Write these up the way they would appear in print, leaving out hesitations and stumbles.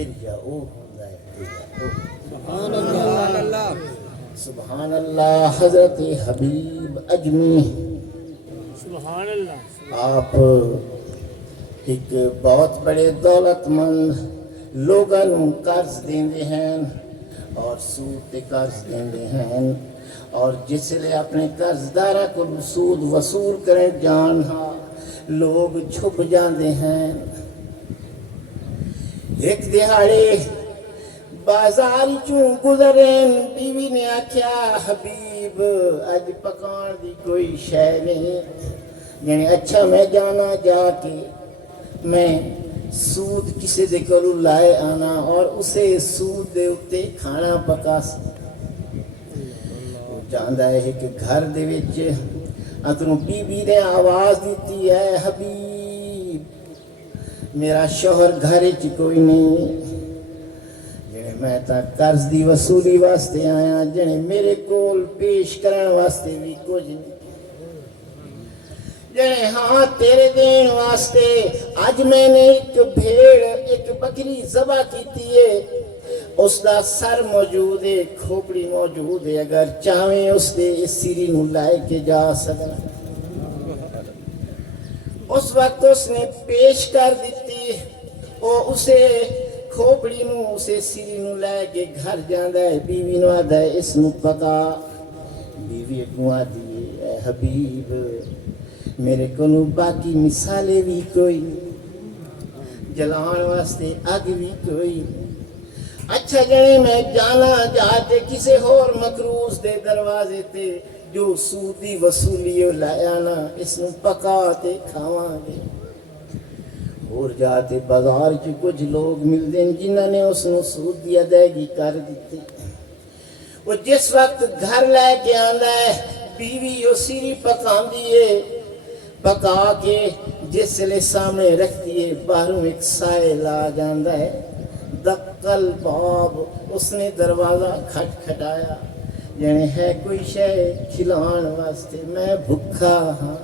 تیریا او ہوتا ہے سبحان اللہ سبحان اللہ حضرت حبیب اجمی سبحان اللہ آپ ایک بہت بڑے دولت مند لوگوں قرض دیندے ہیں اور سود تے قرض دیندے ہیں اور جس لئے اپنے قرض دارہ کو سود وصول کریں جان ہاں لوگ چھپ جاندے ہیں ایک دہاڑے بازار چوں گزرین بیوی نے آکھیا حبیب اج پکان دی کوئی شے نہیں یعنی اچھا میں جانا جا کے میں سود کسی دے کولو لائے آنا اور اسے سود دے اتے کھانا پکا وہ جاندا ہے کہ گھر دے وچ اتنوں بیوی نے آواز دیتی ہے حبیب میرا شوہر گھر وچ کوئی نہیں جنے میں تا قرض دی وصولی واسطے آیا جنے میرے کول پیش کرن واسطے بھی کچھ نہیں جنے ہاں تیرے دین واسطے آج میں نے ایک بھیڑ ایک بکری ذبح کیتی ہے اس دا سر موجود ہے کھوپڑی موجود ہے اگر چاہیں اس دے اس سیری نو لائے کے جا سکنا اس وقت اس نے پیش کر دیتی اور اسے کھوپڑی نو اسے سیری نو لائے کے گھر جاندہ ہے بیوی نو آدھا ہے اس نو پکا بیوی کو آدھی اے حبیب میرے کنو باقی مثالے بھی کوئی جلان واسطے آگ بھی کوئی اچھا جنے میں جانا جاتے کسے اور مکروز دے دروازے تے جو سودی وصولیو لایا نا اس نے پکاتے کھاواں گے اور جاتے بازار چ کچھ لوگ مل دیں جنہوں نے اس نے سود دی ادائیگی کر دیتی وہ جس وقت گھر لے کے آندا ہے بیوی وہ سیری پکان دیئے پکا کے جس لے سامنے رکھ دیئے باہروں ایک سائل آ جاندہ ہے دقل باب اس نے دروازہ کھٹ کھٹایا یعنی ہے کوئی شے کھلان واسطے میں بھکھا ہاں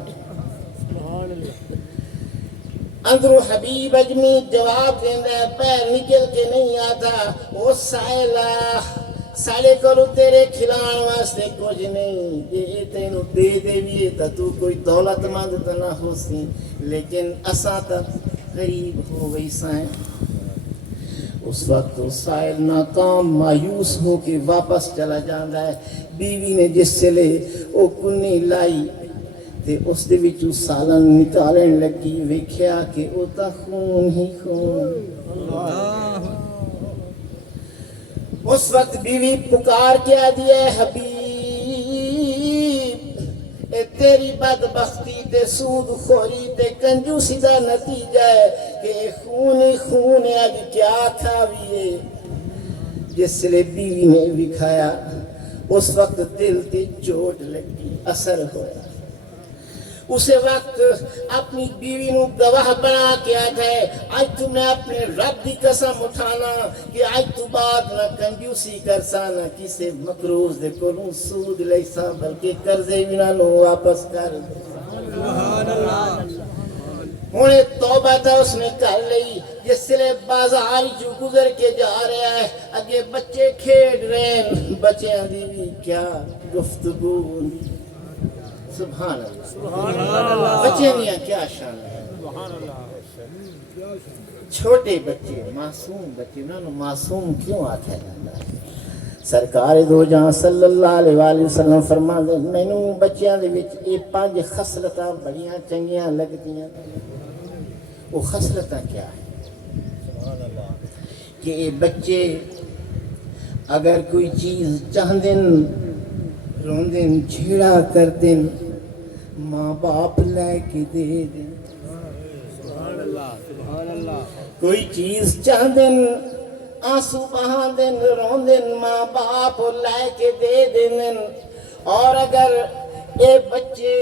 اندرو حبیب اجمی جواب دیندہ ہے پیر نکل کے نہیں آتا وہ سائلہ ساڑے کرو تیرے کھلان واسطے کچھ نہیں یہ تینو دے دے بھی تا تو کوئی دولت مند تا نہ ہو سی لیکن اساں تا قریب ہو گئی سائیں اس وقت وہ سائل ناکام مایوس ہو کے واپس چلا جاندہ ہے بیوی نے جس سے لے وہ کنی لائی تے اس دے وچوں سالن نکالن لگی ویکھیا کہ او تا خون ہی خون اس وقت بیوی پکار کیا دیا حبیب اے تیری بدبختی تے سود خوری تے کنجوسی دا نتیجہ ہے کہ خون ہی خون ہے اب کیا کھاویے جس لئے بیوی نے بھی کھایا اس وقت دل تے چوٹ لگی اثر ہویا اسے وقت اپنی بیوی نو گواہ بنا کے آتا ہے آج تو میں اپنے رب دی قسم اٹھانا کہ آج تو بعد نہ کنجوسی کرسا نہ کسے مقروض دے کولوں سود لیسا بلکہ قرضے بھی نہ لوں واپس کر سبحان اللہ ہونے توبہ تھا اس نے کر لئی جس سے بازار جو گزر کے جا رہا ہے اگے بچے کھیڑ رہے ہیں بچے دیوی کیا گفتگو سبحان اللہ بچے میاں کیا شان ہے چھوٹے بچے معصوم بچے انہوں نے معصوم کیوں آتا ہے سرکار دو جہاں صلی اللہ علیہ وآلہ وسلم فرما دے میں نو بچیاں دے وچ یہ 5 خصلتاں بڑیاں چنگیاں لگتیاں وہ خصلتاں کیا ہے کہ یہ بچے اگر کوئی چیز چاہندن روندن چھیڑا کردن ماں باپ لے کے دے دن سبحان اللہ کوئی چیز چاہندن آنسو بہاندن روندن ماں باپ لے کے دے دن اور اگر اے بچے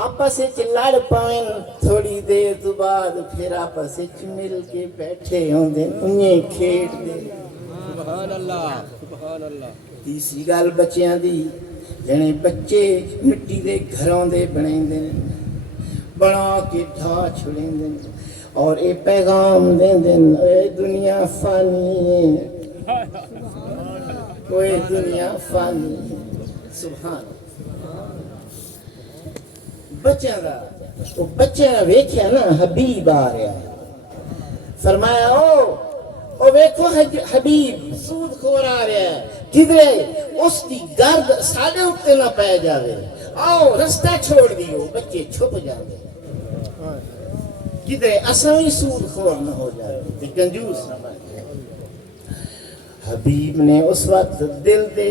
آپس وچ لڑ پائیں تھوڑی دیر تو بعد پھر آپس وچ مل کے بیٹھے ہوندے انہیں کھیڑ دے سبحان اللہ تیسری گل بچیاں دی جنے بچے مٹی دے گھروں دے بنائیں دے بنا کے ڈھا چھڑیں دے اور اے پیغام دیں دن اے دنیا فانی ہے کوئی دنیا فانی ہے سبحان بچیاں دا وہ بچیاں ویکھیا نا حبیب آ رہا فرمایا او ویکھو حبیب سود خور آ رہا ہے کدھرے اس دی گرد ساڑے اتے نہ پہ جاوے آؤ رستہ چھوڑ دیو بچے چھپ جاوے کدھرے اساں سود خور نہ ہو جائے تے کنجوس نہ بن جائے حبیب نے اس وقت دل دے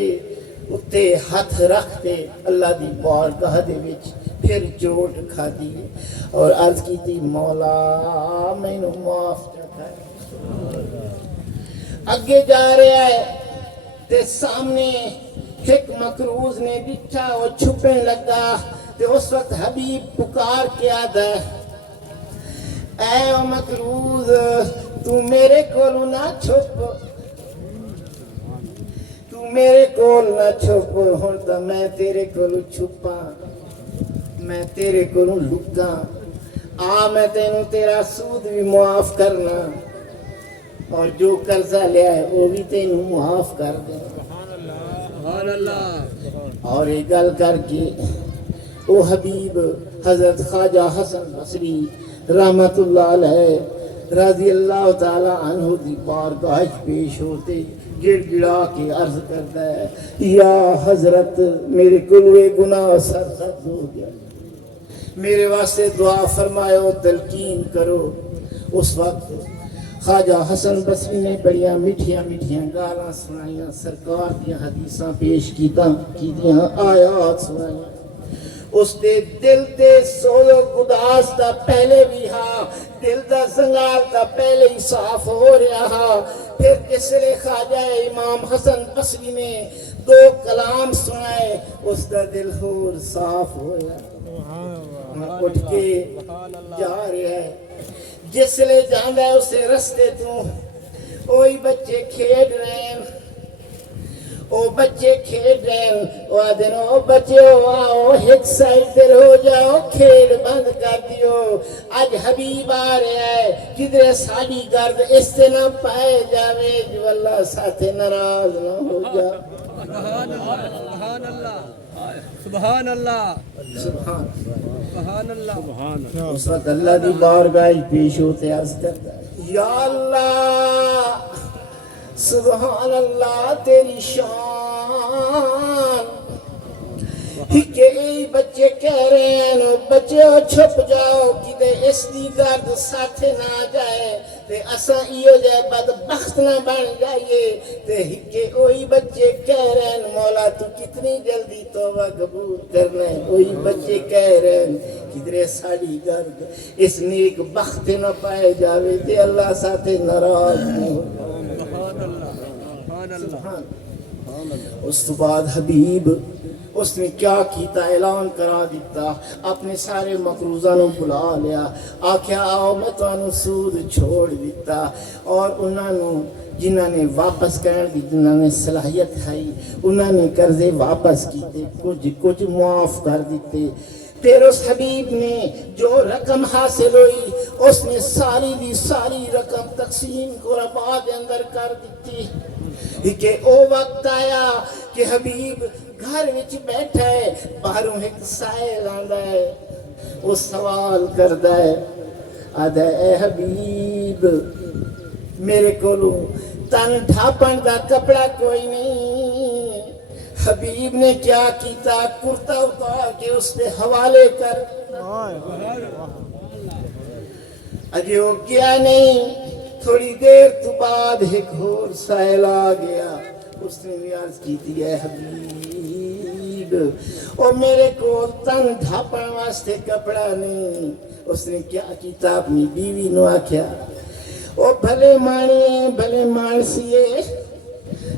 اتے ہاتھ رکھتے اللہ دی بارگاہ دے وچ پھر چوٹ کھا دی اور عرض کی تھی مولا میں نو معاف کرتا ہے اگے جا رہا ہے تے سامنے ایک مکروز نے دکھا وہ چھپن لگا تے اس وقت حبیب پکار کے آدھا اے مکروز تو میرے کولو نہ چھپ تو میرے کول نہ چھپ ہن تا میں تیرے کولو چھپا میں تیرے کولو لکاں آ میں تینوں تیرا سود بھی معاف کرنا اور جو قرضہ لیا ہے وہ بھی تینوں معاف کر دیں سبحان اللہ اور ایک گل کر کے وہ حبیب حضرت خواجہ حسن بصری رحمت اللہ علیہ رضی اللہ تعالی عنہ دی بارگاہ پیش ہوتے گڑ گڑا کے عرض کرتا ہے یا حضرت میرے کلوے گناہ سرزد ہو گیا میرے واسطے دعا فرمائے تلقین کرو اس وقت خواجہ حسن بصری نے بڑیاں میٹھیاں میٹھیاں گالاں سنائیاں سرکار دیاں حدیثاں پیش کیتیاں آیات سنائیاں اس دے دل تے سولو گداس دا پہلے بھی ہاں دل دا زنگار دا پہلے ہی صاف ہو رہا ہاں پھر اس لئے خواجہ امام حسن بصری نے دو کلام سنائے اس دا دل ہور صاف ہو رہا اٹھ کے جا رہا ہے جس لئے جاندہ ہے اسے رستے تو اوہی بچے کھیڑ رہے ہیں او بچے کھیڑ رہے ہیں وہ آدھن او بچے آؤ ایک سائڈ در ہو جاؤ کھیڑ بند کر دیو آج حبیب آ رہا ہے کدھر ساڑی گرد اس سے نہ پائے جاوے جو اللہ ساتھ ناراض نہ ہو جا سبحان اللہ سبحان اللہ سبحان اللہ اس وقت اللہ دی بارگاہ پیش ہوتے عرض کرتا ہے یا اللہ سبحان اللہ تیری شان کہ ای بچے کہہ رہے ہیں بچے چھپ جاؤ کہ اس دی گرد ساتھ نہ جائے تے اساں ایو جائے بدبخت نہ بن جائیے تے کہ اوہی بچے کہہ رہے ہیں مولا تو کتنی جلدی توبہ قبول کرنا ہے اوہی بچے کہہ رہے ہیں کدھرے ساڑی گرد اس نیک بخت نہ پائے جاوے تے اللہ ساتھ ناراض نہ ہو سبحان اس تو بعد حبیب اس نے کیا کیتا اعلان کرا دیتا اپنے سارے مقروضانوں بلا لیا آکھیا آؤ میں تانوں سود چھوڑ دیتا اور انہوں جنہوں نے واپس کرنے دی جنہوں نے صلاحیت ہے انہوں نے قرضے واپس کیتے کچھ معاف کر دیتے پھر اس حبیب نے جو رقم حاصل ہوئی اس نے ساری دی ساری رقم تقسیم قربا دے اندر کر دیتی کہ او وقت آیا کہ حبیب گھر وچ بیٹھا ہے باہروں ایک سائل آندا ہے وہ سوال کردا ہے آدھا اے حبیب میرے کولوں تن ڈھاپن دا کپڑا کوئی نہیں حبیب نے کیا کیتا کرتا اتار کے اس پہ حوالے کر اجے وہ کیا نہیں تھوڑی دیر تو بعد ایک اور سائل آ گیا اس نے عرض کی تھی اے حبیب اور میرے کو تن ڈھاپن واسطے کپڑا نہیں اس نے کیا کیتا اپنی بیوی نو آکھیا او بھلے مانسیے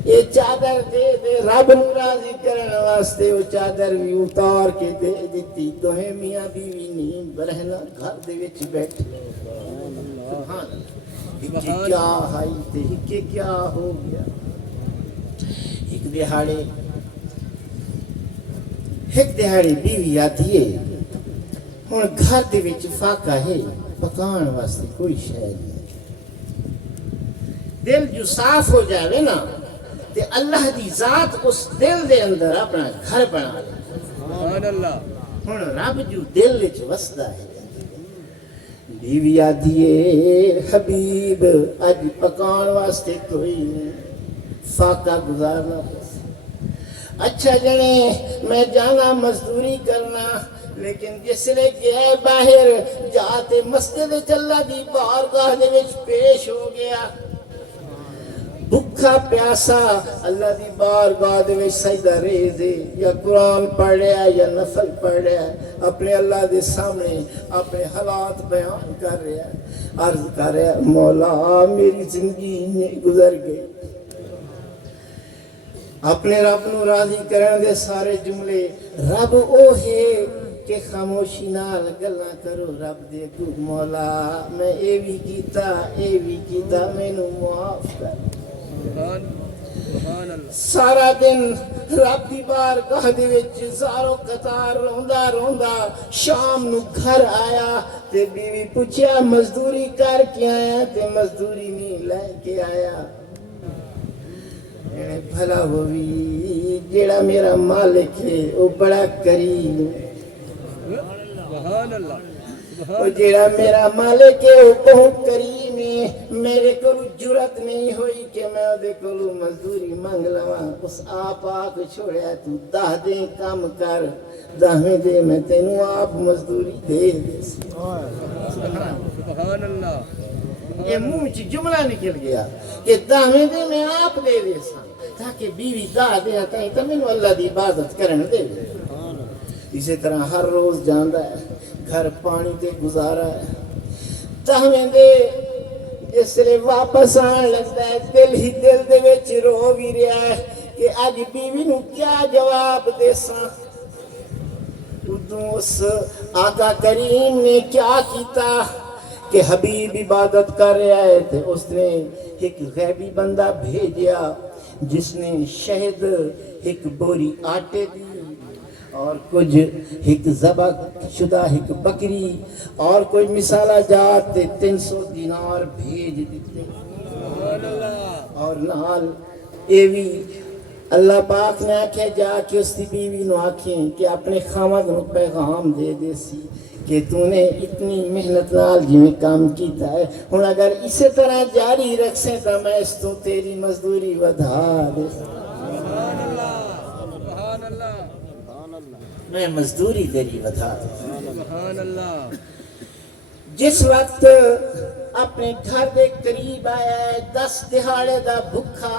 یہ چادر دے رب نو راضی کرنے واسطے وہ چادر بھی اتار کے دے دیتی دوہیں میاں بیوی نہیں برہنا گھر دے وچ بیٹھے سبحان اللہ کیا ہائی تے ہکے کیا ہو گیا ایک دہاڑے بیوی آتی ہے ہن گھر دے وچ فاقہ ہے پکان واسطے کوئی شے نہیں. دل جو صاف ہو جاوے نا تے اللہ دی ذات اس دل دے اندر اپنا گھر بنا لے. سبحان اللہ. ہن رب جو دل وچ وسدا ہے. بیوی آدھیے حبیب اج پکان واسطے کوئی نہیں, فاقہ گزارنا بس. اچھا جنے میں جانا مزدوری کرنا, لیکن جس لے گیا باہر جاتے مسجد اللہ دی بارگاہ دے وچ پیش ہو گیا, بھکھا پیاسا اللہ دی بارگاہ دے وچ سجدہ ریز ہے, یا قرآن پڑھ رہا ہے یا نفل پڑھ رہا ہے, اپنے اللہ دے سامنے اپنے حالات بیان کر رہا ہے, عرض کر رہا ہے مولا میری زندگی نہیں گزر گئی. اپنے رب نو راضی کرن دے سارے جملے. رب او ہے کہ خاموشی نال گلاں کرو رب دے کو مولا میں اے بھی کیتا مینوں معاف کر. سبحان اللہ. سارا دن رب دی بارگاہ دے وچ زارو قطار روندا شام نو گھر آیا تے بیوی پوچھیا مزدوری کر کے آیا تے مزدوری نہیں لے کے آیا. بھلا ہوئی جیڑا میرا مالک ہے وہ بڑا کریم, سبحان اللہ. وہ جیڑا میرا مالک ہے وہ بہت کریم ہے. میرے کو جرت نہیں ہوئی کہ میں دے کو مزدوری مانگ لواں. اس آپ آکھ چھوڑیا تو 10 دن کام کر, 10ویں دے میں تینوں آپ مزدوری دے دے. سبحان اللہ. یہ منہ چ جملہ نکل گیا کہ 10ویں دن میں آپ دے دے سا تاکہ بیوی دا دے تائیں تو مینوں اللہ دی عبادت کرن دے. اسی طرح ہر روز جاندا ہے گھر پانی تے گزارا ہے. 10ویں دے اس لیے واپس آن لگتا ہے, دل ہی دل دے وچ رو بھی رہا ہے کہ اج بیوی نو کیا جواب دے ساں. ادوں اس آقا کریم نے کیا کیتا کہ حبیب عبادت کر رہا ہے تے اس نے ایک غیبی بندہ بھیجیا جس نے شہد ایک بوری آٹے دی اور کچھ ایک ذبح شدہ ایک بکری اور کوئی مثالہ جات 300 دینار بھیج دیتے. اور نال اے بھی اللہ پاک نے آکھے جا کے اس کی بیوی نو آکھیں کہ اپنے خامد نو پیغام دے دے سی کہ تو نے اتنی محنت نال جی کام کیتا ہے, ہن اگر اسی طرح جاری رکھسیں تو میں اس تو تیری مزدوری ودھا دے. سبحان اللہ. سبحان اللہ. میں مزدوری تیری ودھا دے. سبحان اللہ. جس وقت اپنے گھر دے قریب آیا ہے 10 دہاڑے دا بھکھا,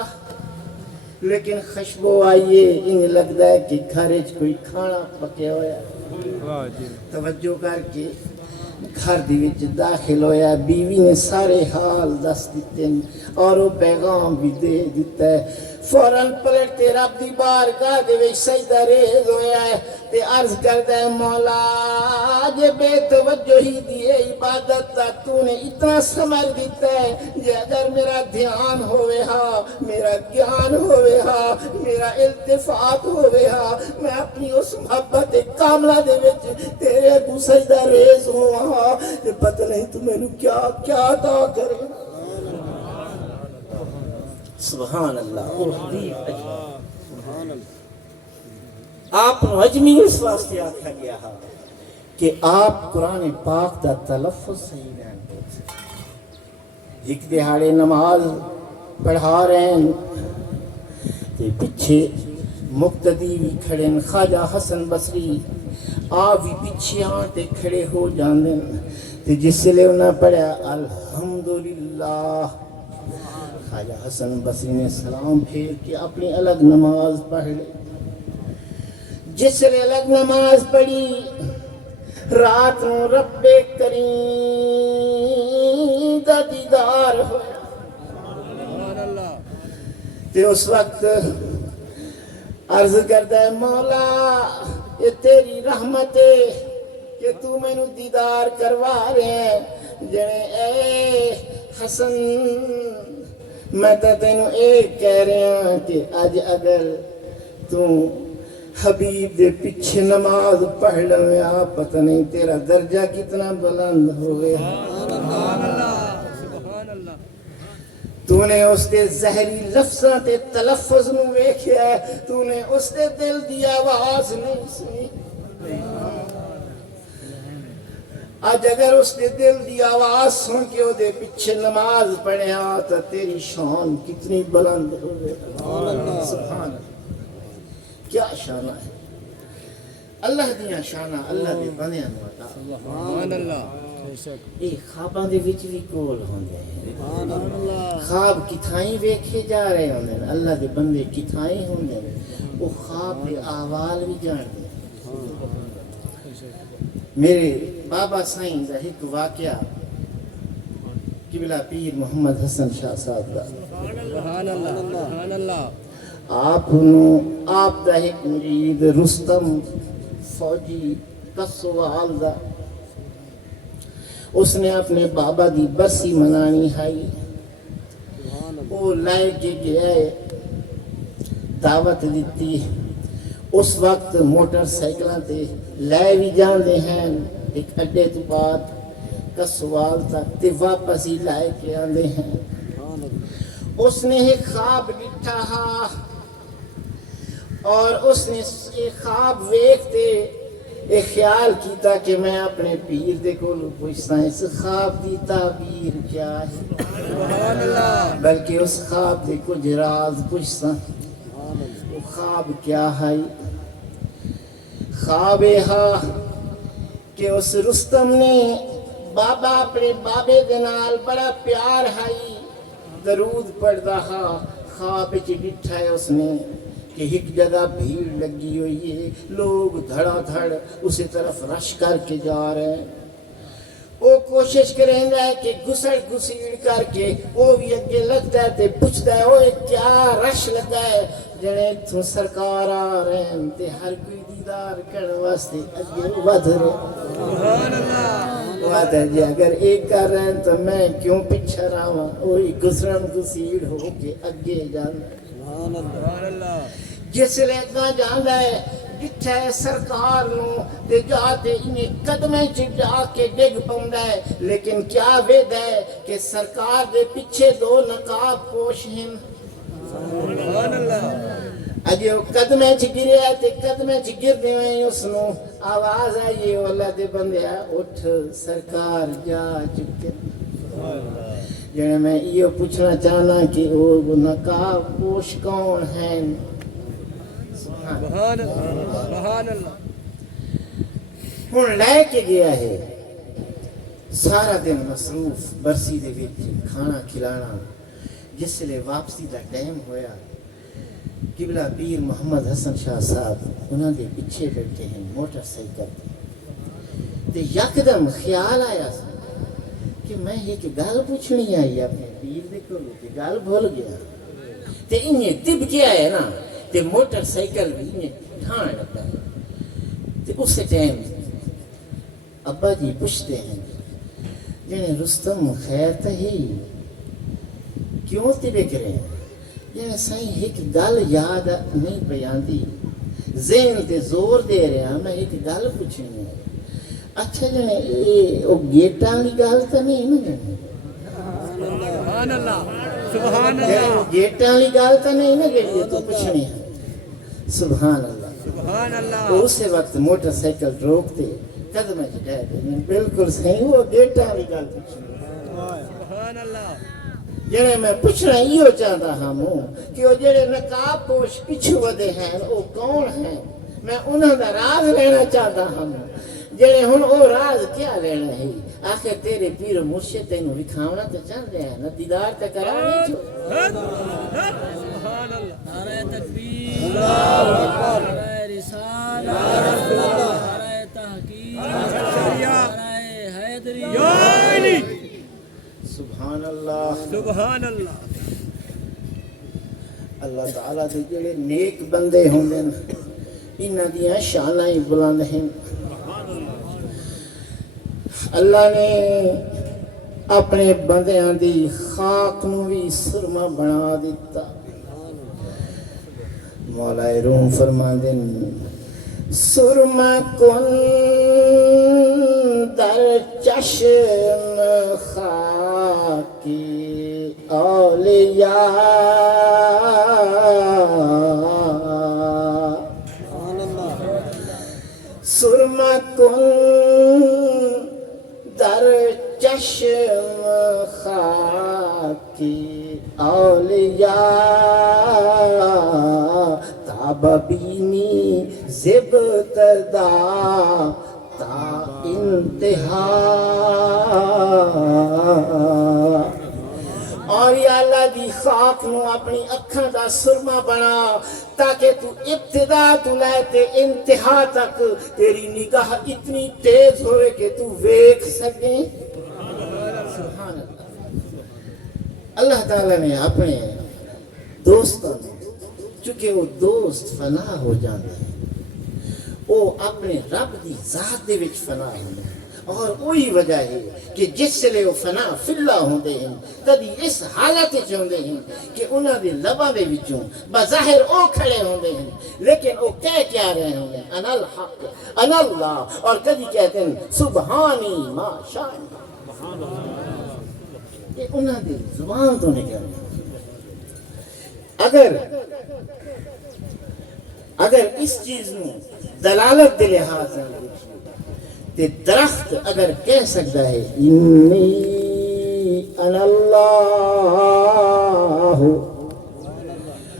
لیکن خوشبو آئیے انہیں لگتا ہے کہ گھر کوئی کھانا پکیا ہویا. توجہ کر کے گھر دی وچ داخل ہویا, بیوی نے سارے حال دس دیتے اور وہ پیغام بھی دے دیتا ہے. فوراً پلٹ کے رب دی بارگاہ دے وچ سجدہ ریز ہویا ہے تے عرض کردا ہے مولا جے بے توجہی دی عبادت دا تو نے اتنا سمجھ دیتا ہے, جے اگر میرا دھیان ہوئے ہا, میرا گیان ہوئے ہا, میرا التفات ہوئے ہا, میں اپنی اس محبت کاملہ دے وچ تیرے کو سجدہ ریز ہوا تے پتہ نہیں تو میں نے کیا کیا عطا کرے. سبحان اللہ. آپ اجمی اس واسطے آکھا گیا ہے کہ آپ قرآن پاک دا تلفظ صحیح بیان کرتے. ایک دہاڑے نماز پڑھا رہے ہیں تے پیچھے مقتدی بھی کھڑے ہیں, خواجہ حسن بصری آپ بھی پیچھے آتے کھڑے ہو جاندے تے جس لئے انہاں پڑھا الحمدللہ. خواجہ حسن بصری نے سلام پھیر کے اپنی الگ نماز پڑھ لے. جس نے الگ نماز پڑھی رات نو رب کریم دا دیدار ہویا. سبحان اللہ. تے اس وقت عرض کرتا ہے مولا یہ تیری رحمت ہے کہ تو میں نو دیدار کروا رہے ہیں. جنے اے حسن میں تو تینوں ایک کہہ رہا ہوں کہ آج اگر تو حبیب دے پیچھے نماز پڑھ لیا پتہ نہیں تیرا درجہ کتنا بلند ہوئے. سبحان اللہ سبحان اللہ تو نے اس دے زہری لفظاں تے تلفظ نو ویکھیا ہے تو نے اس دے دل دی آواز نہیں سنی آج اگر اس دے دل دی آواز سن کے او دے پیچھے نماز پڑھیا تو تیری شان کتنی بلند ہوئے سبحان اللہ کیا شانہ ہے اللہ دیاں شانہ اللہ دے بندیاں نو عطا سبحان اللہ اے خواباں دے وچ بھی کول ہوندے ہیں خواب کتھائیں ویکھے جا رہے ہوندے ہیں اللہ دے بندے کتھائیں ہوندے ہیں وہ خواب دے احوال بھی جاندے ہیں میرے بابا سائیں دا ایک واقعہ قبلہ پیر محمد حسن شاہ صاحب دا سبحان اللہ سبحان اللہ آپ دا ایک مرید رستم فوجی کسوال دا اس نے اپنے بابا دی برسی منانی ہائی وہ لائے کے گیا ہے دعوت دیتی اس وقت موٹر سائیکلاں تے لائے بھی جاندے ہیں ایک اڈے تو بعد کسوال تک تے واپس ہی لائے کے آندے ہیں اس نے ایک خواب ڈٹھا ہا اور اس نے ایک خواب ویکھتے ایک خیال کیتا کہ میں اپنے پیر دے کولوں پوچھتا اس خواب دی تعبیر کیا ہے سبحان اللہ بلکہ اس خواب دے کچھ راز پوچھتا وہ خواب کیا ہے خواب ہا کہ اس رستم نے بابا اپنے بابے دے نال بڑا پیار ہائی درود پڑھدا ہا خواب وچ ڈٹھا ہے اس نے کہ ایک جگہ بھیڑ لگی ہوئی ہے لوگ دھڑا دھڑ اسی طرف رش کر کے جا رہے ہیں وہ کوشش کریں گا کہ گسڑ گسیڑ کر کے وہ بھی اگے لگتا ہے تے پوچھتا ہے اوے کیا رش لگا ہے جنے تو سرکار آ رہے ہیں تے ہر کوئی دیدار کرنے واسطے اگے ودھ رہے سبحان اللہ بات ہے جی اگر ایک کر رہے ہیں تو میں کیوں پیچھے رہا وہی گسرن گسیڑ ہو کے اگے جانا سبحان اللہ جس لے اتنا جاندہ ہے جتھے سرکار نو تے جاتے انہیں قدمیں جا کے ڈگ پوندا ہے لیکن کیا وید ہے کہ سرکار دے پیچھے دو نقاب پوش ہیں سبحان اللہ اجے وہ قدمیں گرے ہے تے قدمیں گر دے ہیں اس نو آواز آئی اللہ دے بندے اٹھ سرکار جا چکے جنہیں میں یہ پوچھنا چاہنا کہ وہ نقاب پوش کون ہیں سبحان اللہ سبحان اللہ ہن لے کے گیا ہے سارا دن مصروف برسی دے وچ کھانا کھلانا جس لئے واپسی دا ٹائم ہویا قبلہ پیر محمد حسن شاہ صاحب انہاں دے پیچھے بیٹھے ہیں موٹر سائیکل تے یکدم خیال آیا کہ میں ایک گل پوچھنی آئی اپنے پیر دے کولوں تے گل بھول گیا تے انہیں دب کے آیا نا تے موٹر سائیکل بھی انہیں ٹھان لگا تے اس ٹائم ابا جی پوچھتے ہیں جنہیں رستم خیر تا ہی کیوں تے بک رہے ہیں جنہیں سائیں ایک گل یاد نہیں بیاندی ذہن تے زور دے رہے ہیں میں ایک گل پوچھنی ہے اچھا جنہیں وہ گیٹاں دی گل تا نہیں نا سبحان اللہ سبحان اللہ گیٹاں دی گل تا نہیں نا جڑی تو پوچھنی ہے سبحان اللہ سبحان اللہ اسی وقت موٹر سائیکل روکتے قدم چڑھائے میں بالکل صحیح وہ گیٹاں دی گل پوچھنی سبحان اللہ جنہیں میں پوچھنا یہ چاہتا ہوں کہ وہ جڑے نقاب پوش پیچھے ودے ہیں وہ کون ہیں میں انہوں دا راز لینا چاہتا ہوں جڑے ہن او راز کیا لینا ہے آخر تیرے پیر مرشد تینوں وکھاونا تو چاہتے ہیں نا دیدار تے کرانی چھو سبحان اللہ نعرہ تکبیر اللہ اکبر نعرہ رسالت نعرہ تحقیق نعرہ حیدری یا علی سبحان اللہ سبحان اللہ اللہ تعالیٰ دے جڑے نیک بندے ہوندے ہیں انہاں دیاں شاناں ہی بلند ہیں اللہ نے اپنے بندیاں دی خاک نو بھی سرما بنا دیتا مولا روم فرما دیں سرما کن در چشم خاکی اولیاء سرما کن در چشم خاکی اولیاء تا ببینی زبتدا تا انتہا اور یا اللہ دی خاک نو اپنی اکھاں دا سرما بنا تاکہ تو ابتدا تو لے تے انتہا تک تیری نگاہ اتنی تیز ہوئے کہ تو ویکھ سکیں سبحان اللہ اللہ تعالیٰ نے اپنے دوستوں چونکہ وہ دوست فنا ہو جاندے ہیں وہ اپنے رب دی ذات دے وچ فنا ہوندے ہیں اور وہی وجہ ہے کہ جس لئے وہ فنا فی اللہ ہوندے ہیں کدی اس حالت چاہتے ہیں کہ انہاں دے لباں دے وچوں بظاہر او کھڑے ہوندے ہیں لیکن وہ کہہ کیا رہے ہوندے ہیں انا الحق انا اللہ اور کدی کہتے ہیں سبحانی ما شانی یہ انہاں دی زبان تو نکل رہے اگر اس چیز میں دلالت دے لحاظ سے تے درخت اگر کہہ سکتا ہے انی انا اللہ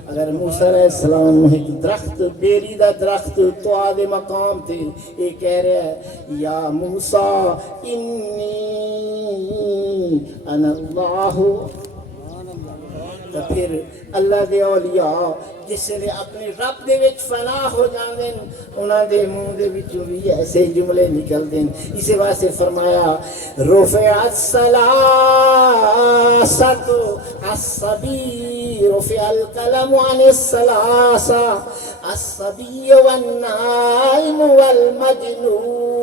اگر موسیٰ علیہ السلام ایک درخت بیری دا درخت تو آدھے مقام تھے یہ کہہ رہا ہے یا موسیٰ انی انا اللہ تو پھر اللہ دے اولیاء جس نے اپنے رب دے وچ فنا ہو جاندے انہاں دے منہ دے وچوں بھی ایسے جملے نکلدے اسی واسطے فرمایا رفع الثلاثۃ الصبی رفع القلم عن الثلاثہ الصبی والنائم والمجنون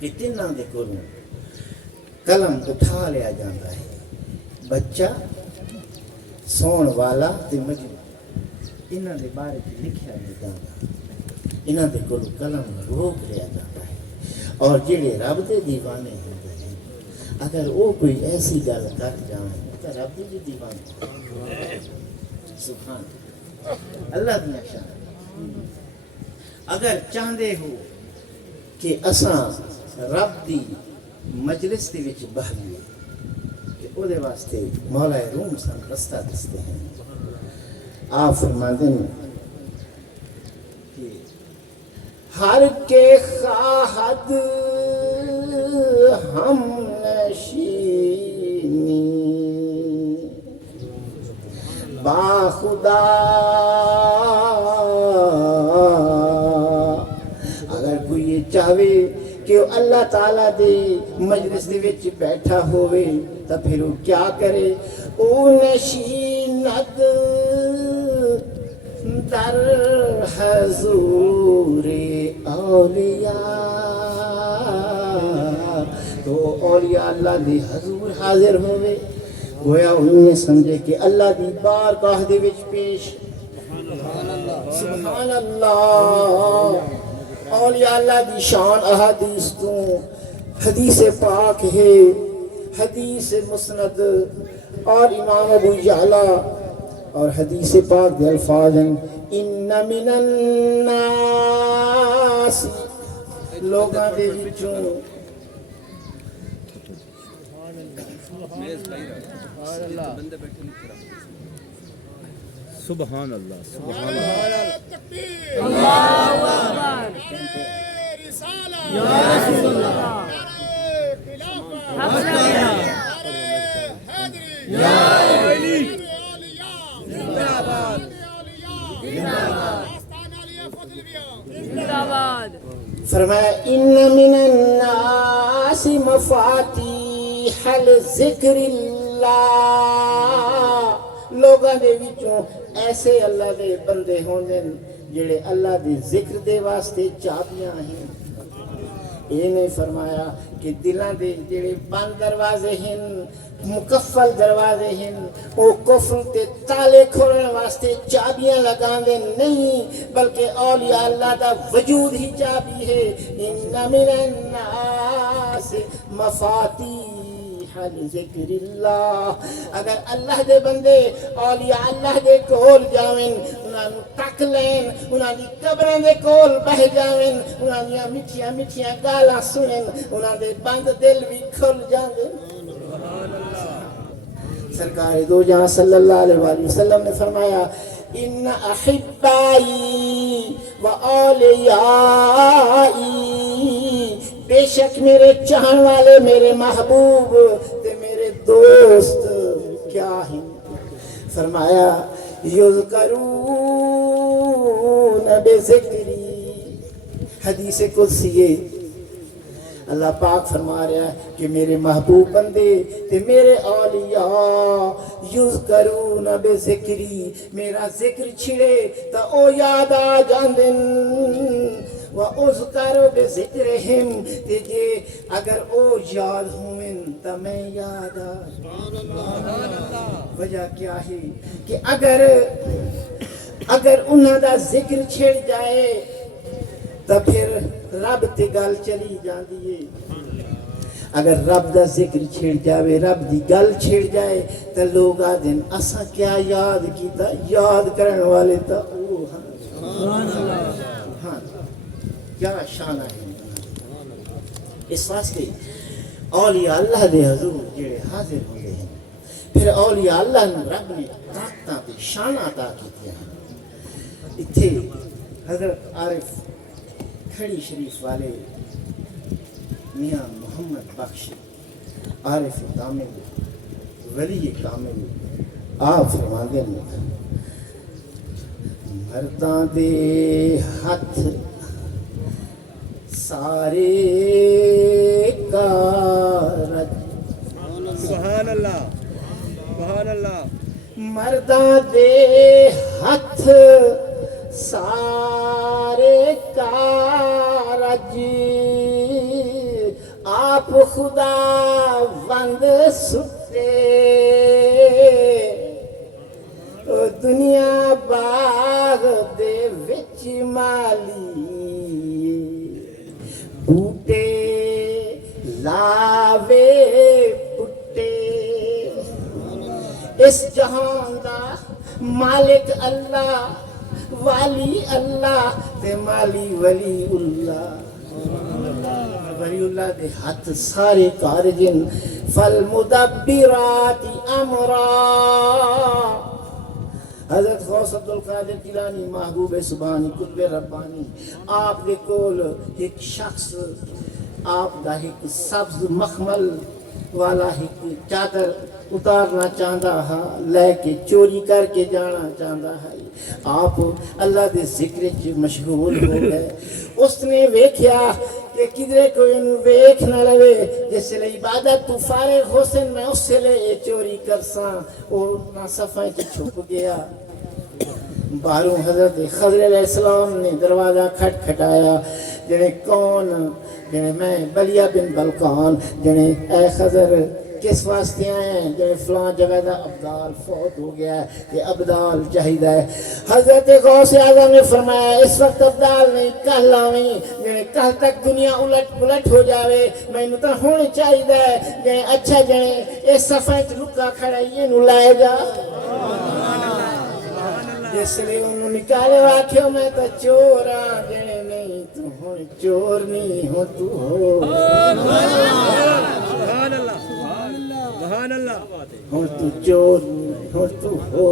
یہ تیناں دے کولوں قلم اٹھا لیا جاتا ہے بچہ سون والا تے مجنون انہاں دے بارے لکھیا نہیں جاتا انہاں دے کول قلم روک لیا جاتا ہے اور جڑے رب دے دیوانے ہوندے ہیں اگر وہ کوئی ایسی گل کر جائیں تو رب دے دیوانے سبحان اللہ دی شان اگر چاہندے ہو کہ اساں رب دی مجلس دے وچ بہلیے کہ او دے واسطے مولا روم سن رستہ دستے ہیں آپ فرماتے ہیں کہ ہر کے خواہد ہم نشینی با خدا اگر کوئی یہ چاہے کہ اللہ تعالیٰ دے مجلس دے وچ بیٹھا ہوئے تو پھر وہ کیا کرے او نشیند در حضور اولیاء تو اولیاء اللہ دی حضور حاضر ہوئے گویا انہیں سمجھے کہ اللہ دی بارگاہ دے وچ پیش سبحان اللہ اولیاء اللہ دی شان احادیث تو حدیث پاک ہے حدیث مسند اور امام ابو یعلا اور حدیث پاک دے الفاظ ہیں ان من الناس لوگاں دے وچوں سبحان اللہ سبحان اللہ اللہ اکبر یا رسول اللہ یا علی زندہ باد فرمایا ان من الناس مفاتیح الذکر اللہ لوگاں دے وچوں ایسے اللہ دے بندے ہوندے جڑے اللہ دے ذکر دے واسطے چابیاں ہیں یہ نہیں فرمایا کہ دلاں دے جڑے بند دروازے ہیں مکفل دروازے ہیں وہ کفر تے تالے کھولنے واسطے چابیاں لگاندے نہیں بلکہ اولیاء اللہ دا وجود ہی چابی ہے ان من الناس مفاتیح ذکر اللہ اگر اللہ دے بندے اولیاء اللہ دے کول جاویں انہاں نو تک لین انہاں دی قبراں دے کول بہ جاویں انہاں دیاں میٹھیاں میٹھیاں گالاں سنن انہاں دے بند دل بھی کھل جاندے سرکار دو جہاں صلی اللہ علیہ وآلہ وسلم نے فرمایا ان احبائی و اولیائی بے شک میرے چاہن والے میرے محبوب تے میرے دوست کیا ہیں فرمایا یذکرون بذکری حدیث قدسی اللہ پاک فرما رہا ہے کہ میرے محبوب بندے تے میرے اولیاء یذکرون بذکری میرا ذکر چھڑے تا او یاد آ جاندن و اذکر بذکرہم تے جے اگر او یاد ہوئن تا میں یاد آ وجہ کیا ہے کہ اگر انہاں دا ذکر چھڑ جائے تو پھر رب تے گل چلی جاندی ہے اگر رب دا ذکر چھڑ جاوے رب دی گل چھڑ جائے تو لوگ آدھن اسا کیا یاد کیتا یاد کرن والے تا او ہاں کیا شانہ ہے اس واسطے اولیاء اللہ دے حضور جڑے حاضر ہوندے ہیں پھر اولیاء اللہ نے رب نے طاقتاں تے شانہ عطا کیتیاں اتھے حضرت عارف کھڑی شریف والے میاں محمد بخش عارف کامل ولی کامل آپ فرماندے ہیں مرداں دے ہاتھ سارے کارج سبحان اللہ سبحان اللہ مرداں دے ہاتھ سارے کارج آپ خدا وند سٹے دنیا باغ دے وچ مالی بوٹے لاوے پٹے اس جہان دا مالک اللہ والی اللہ تے مالی ولی اللہ ولی اللہ دے ہاتھ سارے کارجن فالمدبرات امرا حضرت غوث عبد القادر جیلانی محبوب سبحانی قطب ربانی آپ دے کول ایک شخص آپ دا ایک سبز مخمل والا ایک چادر اتارنا چاہتا ہے لے کے چوری کر کے جانا چاہتا ہے آپ اللہ دے ذکر چ مشغول ہو گئے اس نے ویکھیا کہ کدھرے کوئی انہوں ویکھ نہ لوے جس لئے عبادت تو فارغ حسن میں اس سے لئے چوری کرساں اور نہ صفحہ کی چھپ گیا باہروں حضرت خضر علیہ السلام نے دروازہ کھٹ کھٹایا جنہیں کون جنہیں میں بلیہ بن بلقان جنہیں اے خضر کس واسطے آئے ہیں جنہیں فلان جگہ دا ابدال فوت ہو گیا ہے یہ ابدال چاہیدہ ہے حضرت غوث اعظم نے فرمایا اس وقت ابدال نہیں کل لاویں جنہیں کل تک دنیا الٹ پلٹ ہو جاوے میں نتا ہونے چاہیدہ ہے جنہیں اچھا جنہیں اس صفحہ لکا کھڑا یہ نو لائے جا جس لئے انہوں نکالے واقعوں میں تو چور آگے نہیں تو ہوں چور نہیں ہو تو ہو سبحان اللہ سبحان اللہ ہوں تو چور نہیں ہوں تو ہو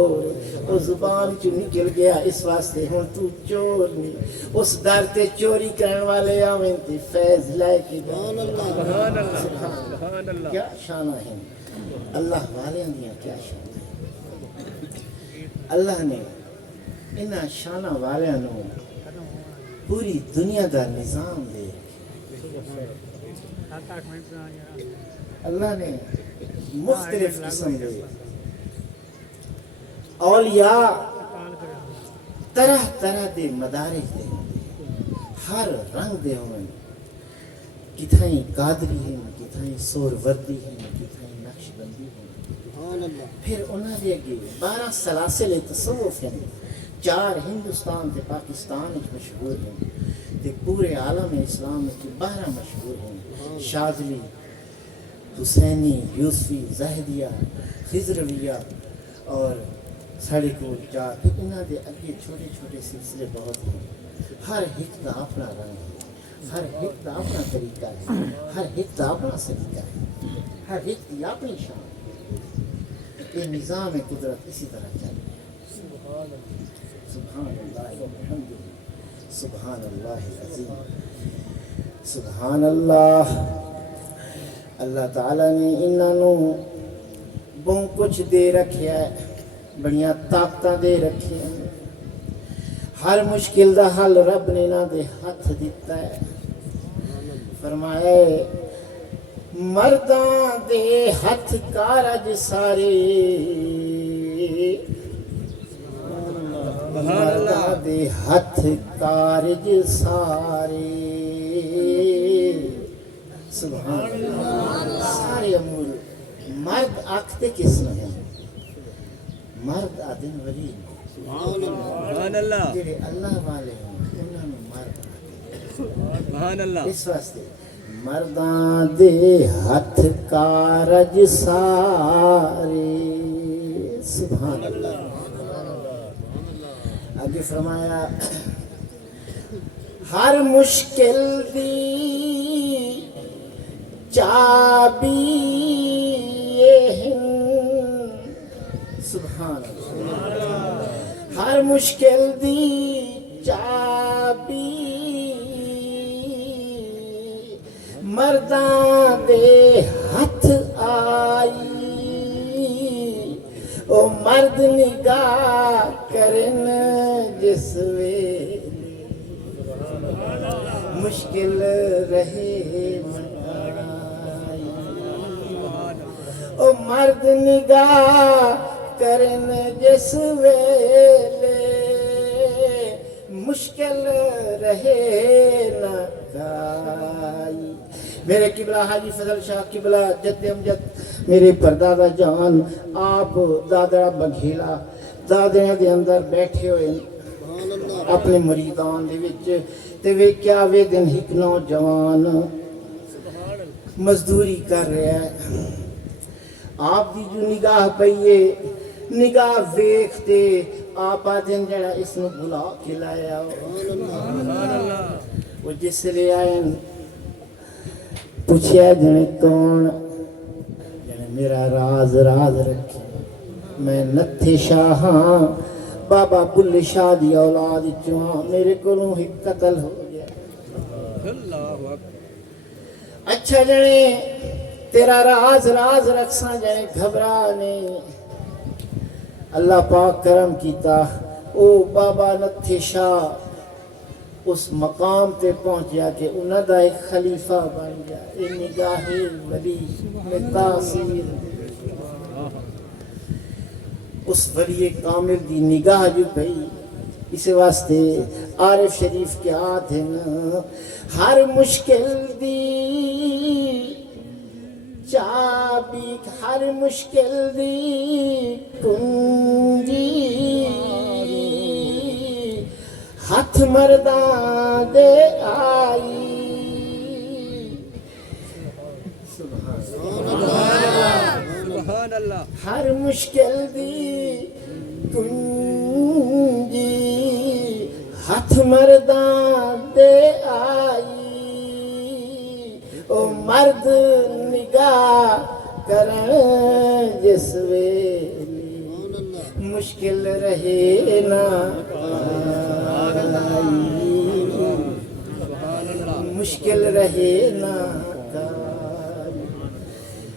وہ زبان چو نکل گیا اس واسطے ہوں تو چور نہیں اس در تے چوری کرنے والے آمین تے فیض لائے کی سبحان اللہ سبحان اللہ کیا شانہ ہے اللہ والے ہیں کیا شانہ ہے اللہ نے انہاں شانہ والیاں نو پوری دنیا دا نظام دے اللہ نے مختلف قسم دے اولیاء طرح طرح دے مدارج دے ہر رنگ دے ہوئے کتھائیں قادری ہیں کتھائیں سور وردی ہیں کتھائیں نقش بندی ہیں پھر انہوں نے اگے 12 سلاسل تصوف ہیں 4 ہندوستان تے پاکستان وچ مشہور ہیں تے پورے عالم اسلام وچ 12 مشہور ہیں شاذلی حسینی یوسفی زاہدیہ خضرویہ اور ساڑھے کو 4 پھر انہوں نے اگے چھوٹے چھوٹے سلسلے بہت ہیں ہر ایک دا اپنا رنگ ہے ہر ایک دا اپنا طریقہ ہے ہر ایک دا اپنا سلیقہ ہے ہر ایک کی اپنی شان ہے یہ نظام قدرت اسی طرح چل رہا ہے سبحان اللہ وبحمدہ سبحان اللہ العظیم سبحان اللہ اللہ تعالیٰ نے انہوں بہت کچھ دے رکھیا ہے بڑیاں طاقتاں دے رکھی ہیں ہر مشکل دا حل رب نے نہ دے ہاتھ دیتا ہے فرمایا ہے مرداں دے ہاتھ کارج سارے مرداں دے ہاتھ کارج سارے سبحان اللہ سارے امور مرد آکھتے کس نے ہیں مرد آدن ولی سبحان اللہ جڑے اللہ والے ہیں انہوں نے مرد سبحان اللہ اس واسطے مرداں دے ہاتھ کارج سارے سبحان اللہ آگے فرمایا ہر مشکل دی چابی یہ سبحان اللہ ہر مشکل دی چابی مرداں دے ہاتھ آئی او مرد نگاہ کرن جس ویلے مشکل رہے منائی او مرد نگاہ کرن جس ویلے مشکل رہے نہ کائی میرے قبلہ حاجی فضل شاہ قبلہ جد امجد میرے پردادا جان آپ دادا بگھیلا دادیاں دے اندر بیٹھے ہوئے اپنے مریدان دے وچ تے وے کیا وے دن ایک نوجوان مزدوری کر رہا ہے آپ دی جو نگاہ پئیے نگاہ ویکھتے آپ آدھن جڑا اس نے بلا کے لایا وہ جس لے آئے پوچھیا جنے کون جنے میرا راز رکھے میں نتھے شاہ ہاں بابا بل شاہ دی اولاد چوہاں میرے کولوں ہی قتل ہو گیا اچھا جنے تیرا راز رکھساں جنے گھبرا نہیں اللہ پاک کرم کیتا او بابا نتھے شاہ اس مقام پہ پہنچیا کہ انہاں دا ایک خلیفہ بن گیا اے نگاہ ولی میں تاثیر اس ولی کامل دی نگاہ جو پئی اس واسطے عارف شریف کے آدھن ہر مشکل دی چابی ہر مشکل دی کنجی ہاتھ مرداں دے آئی سبحان اللہ ہر مشکل دی کنجی ہاتھ مرداں دے آئی او مرد نگاہ کرن جس ویلے مشکل رہے نہ مشکل رہے نہ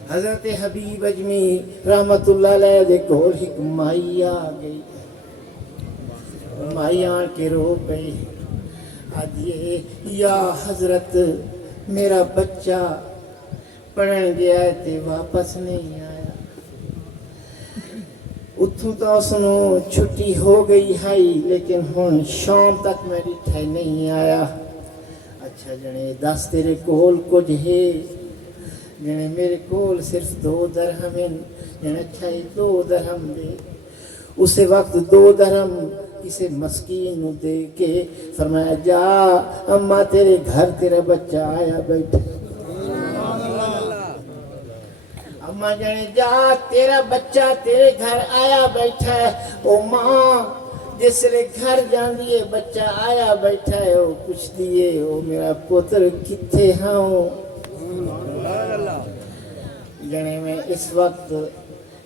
حضرت حبیب اجمی رحمت اللہ علیہ دے کول ایک مائی آ گئی مائی آن کے رو گئی آدھیے یا حضرت میرا بچہ پڑھن گیا ہے تے واپس نہیں آیا اتھوں تو اسنو چھٹی ہو گئی ہے لیکن ہن شام تک میری ٹھائی نہیں آیا اچھا جنے دس تیرے کول کچھ ہے جنے میرے کول صرف 2 درہم ہیں جنے اچھا یہ 2 درہم دے اسے وقت 2 درہم کسی مسکین نو دے کے فرمایا جا اماں تیرے گھر تیرا بچہ آیا بیٹھا اماں جنے جا تیرا بچہ تیرے گھر آیا بیٹھا ہے او ماں جس لے گھر جان دیے بچہ آیا بیٹھا ہے او کچھ دیے او میرا پتر کتھے ہاں جنے میں اس وقت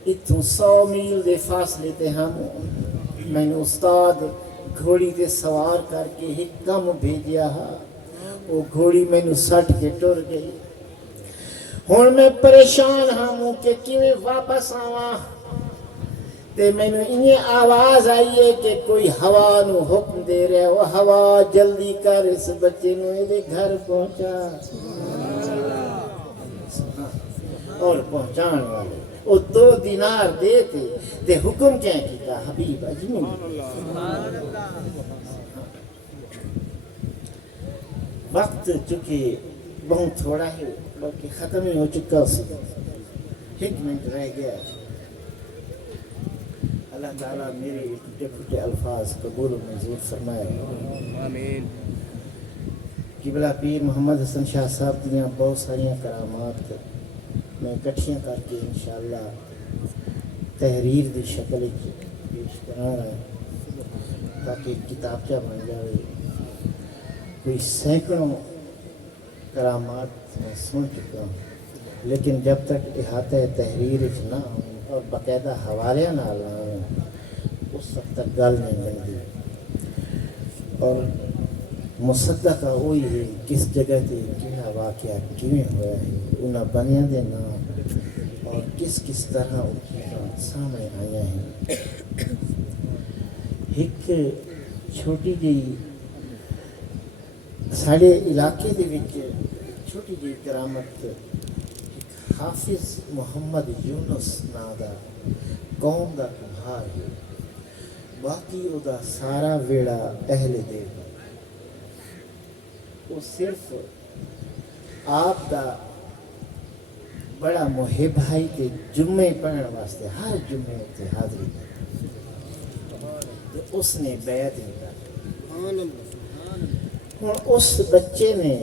اتوں 100 میل دے فاصلے تے ہم میں نے استاد گھوڑی تے سوار کر کے ایک کم بھیجیا ہا وہ گھوڑی میں نے سٹ کے ٹر گئی ہن میں پریشان ہوں کہ کیویں واپس آواں تے میں نے انہیں آواز آئی ہے کہ کوئی ہوا نو حکم دے رہا ہے وہ ہوا جلدی کر اس بچے نو دے گھر پہنچا اور پہنچان والے وہ 2 دینار دیتے دے حکم کیا کیتا حبیب اجمی وقت چونکہ بہت تھوڑا ہے بلکہ ختم ہی ہو چکا اسی 1 منٹ رہ گیا اللہ تعالیٰ میرے ٹوٹے پھوٹے الفاظ قبول و منظور فرمائے آمین قبلہ پیر محمد حسن شاہ صاحب دیاں بہت ساریاں کرامات میں کٹھیاں کر کے انشاءاللہ تحریر دی شکل پیش کرا رہا ہے تاکہ کتابچہ بن جائے کوئی سینکڑوں کرامات میں سن چکا ہوں لیکن جب تک احاطہ تحریر نہ ہوں اور باقاعدہ حوالے نہ لاؤں اس وقت تک گل نہیں بنتی اور مصدقہ وہی ہے کس جگہ تے کیا واقعہ کیویں ہوا ہے انہاں بنیاں دے نام اور کس کس طرح وہ چیزاں سامنے آیا ہیں ایک چھوٹی جی ساڑے علاقے دے وچ چھوٹی جی کرامت حافظ محمد یونس نا دا قوم دا کمہار ہے باقی او دا سارا ویڑا اہل دے وہ صرف آپ دا بڑا محب ہے کہ جمعے پڑھنے واسطے ہر جمعے تے حاضری کر اس نے بیعت کر اور اس بچے نے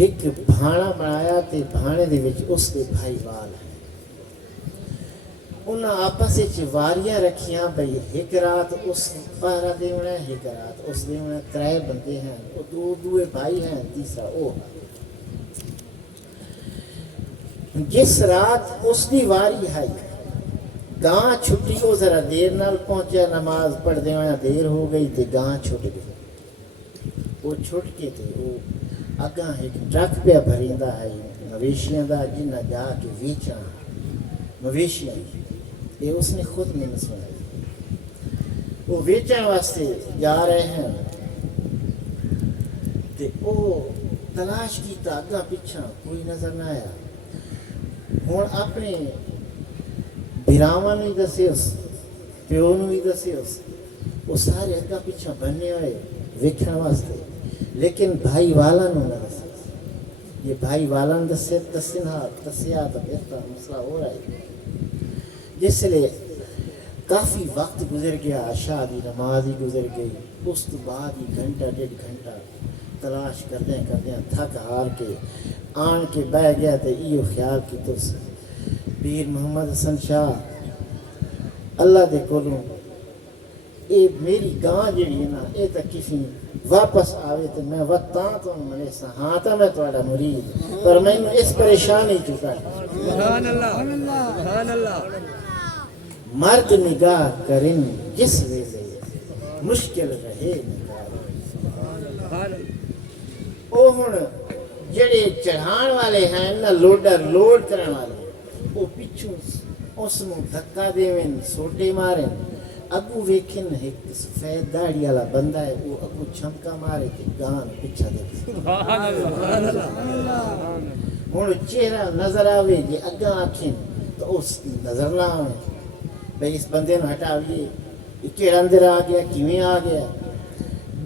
ایک بھانا بنایا تے بھانے دے وچ اس دے بھائی وال ہیں انہاں آپس وچ واریاں رکھیاں بھئی ایک رات اس پہرا دیونا ہے ایک رات اس دیونا 3 بندے ہیں وہ 2 بھائی ہیں تیسرا وہ جس رات اس دی واری ہے گاں چھٹی وہ ذرا دیر نال پہنچیا نماز پڑھ دیواں دیر ہو گئی تے گاں چھٹ گئی وہ چھٹ کے تے وہ اگاں ایک ٹرک پہ بھریندا ہے مویشیاں دا جنہ جا کے ویچاں مویشیاں یہ اس نے خود میں سنائی وہ ویچن واسطے جا رہے ہیں تے او تلاش کیتا اگاں پیچھاں کوئی نظر نہ آیا ہن اپنے بھراواں نوں دسے اس پیو نوں دسے اس وہ سارے اگاں پیچھاں بننے ہوئے ویکھن واسطے لیکن بھائی والا نوں نہ دسے یہ بھائی والا نے دسیا تو پھر مسئلہ ہو رہا ہے جس لئے کافی وقت گزر گیا عشاء دی نماز ہی گزر گئی اس تو بعد ہی گھنٹہ 1.5 گھنٹہ تلاش کردیں تھک ہار کے آن کے بہ گیا تو ایو خیال کی تو پیر محمد حسن شاہ اللہ دے کولوں اے میری گاں جڑی ہے نا اے تا کسی واپس آوے تو میں وقتاں تو منے ہاں تا میں تہاڈا مرید پر میں اس پریشانی چکا سبحان اللہ سبحان اللہ مرد نگاہ کریں جس ویلے مشکل رہے نگاہ او ہن جڑے چڑھان والے ہیں نا لوڈر لوڈ کرن والے وہ پچھوں اس نوں دھکا دیویں سوٹے ماریں اگو ویکھن ایک سفید داڑھی والا بندہ ہے وہ اگو چھمکا مارے کہ گان پیچھا دے سبحان اللہ ہن چہرہ نظر آوے جے اگاں آکھیں تو اس نظر نہ آوے بھئی اس بندے نوں ہٹاویے یہ کیڑا اندر آ گیا کیویں آ گیا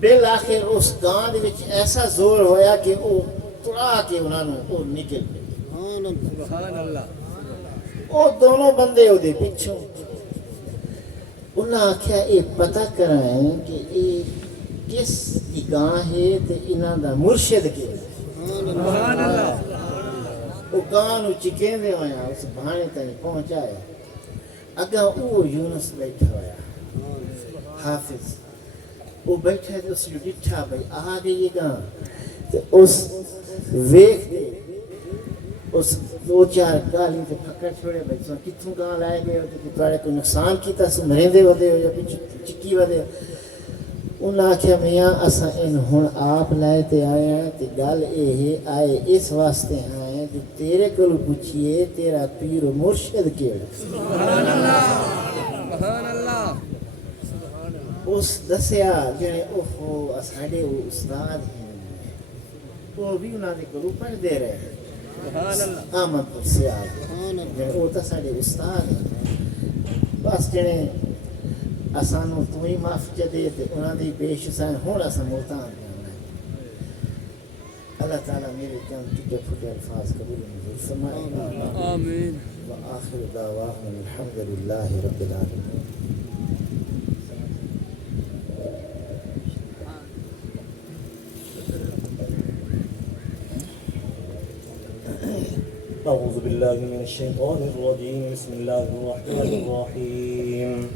بالآخر اس گاں دے وچ ایسا زور ہویا کہ وہ تڑا کے انہاں نوں وہ نکل پئے سبحان اللہ وہ دونوں بندے وہ دے پچھوں انہاں آکھیا یہ پتہ کرائیں کہ یہ کس کی گاں ہے تے انہاں دا مرشد کیڑا ہے سبحان اللہ وہ گاں نوں چکیندے ہویا اس بہانے تائیں پہنچایا اگاں وہ یونس بیٹھا ہویا حافظ وہ بیٹھا ہے تو اس نے ڈٹھا بھائی آ گئی یہ گاں تو اس ویکھ دے اس دو چار گالی تے پکڑ چھوڑے بھائی سو کتھوں گاں لائے گئے ہو کہ تواڈے کوئی نقصان کیتا سو مریندے ودے ہو یا چکی ودے انہاں آکھیا میاں اساں ان ہن آپ لائے تے آئے ہیں تے گل یہ آئے اس واسطے آئے ہیں کہ تیرے کول پوچھئے تیرا پیر و مرشد کیڑا سبحان اللہ سبحان اللہ اس دسیا جڑے اوہو ساڈے وہ استاد ہیں وہ بھی انہاں دے کولوں پڑھدے رہے سبحان اللہ احمد سیاد جڑے وہ تو ساڈے استاد ہیں بس جڑے اسانوں تو ہی معاف دے تے انہاں دی پیش سان ہن اساں ملتان جانا ہے اللہ تعالیٰ میرے جان ٹکے پھٹے الفاظ قبول منظور فرمائے آمین وآخر دعواہم الحمد للہ رب العالمین أعوذ بالله من الشيطان الرجيم بسم الله الرحمن الرحيم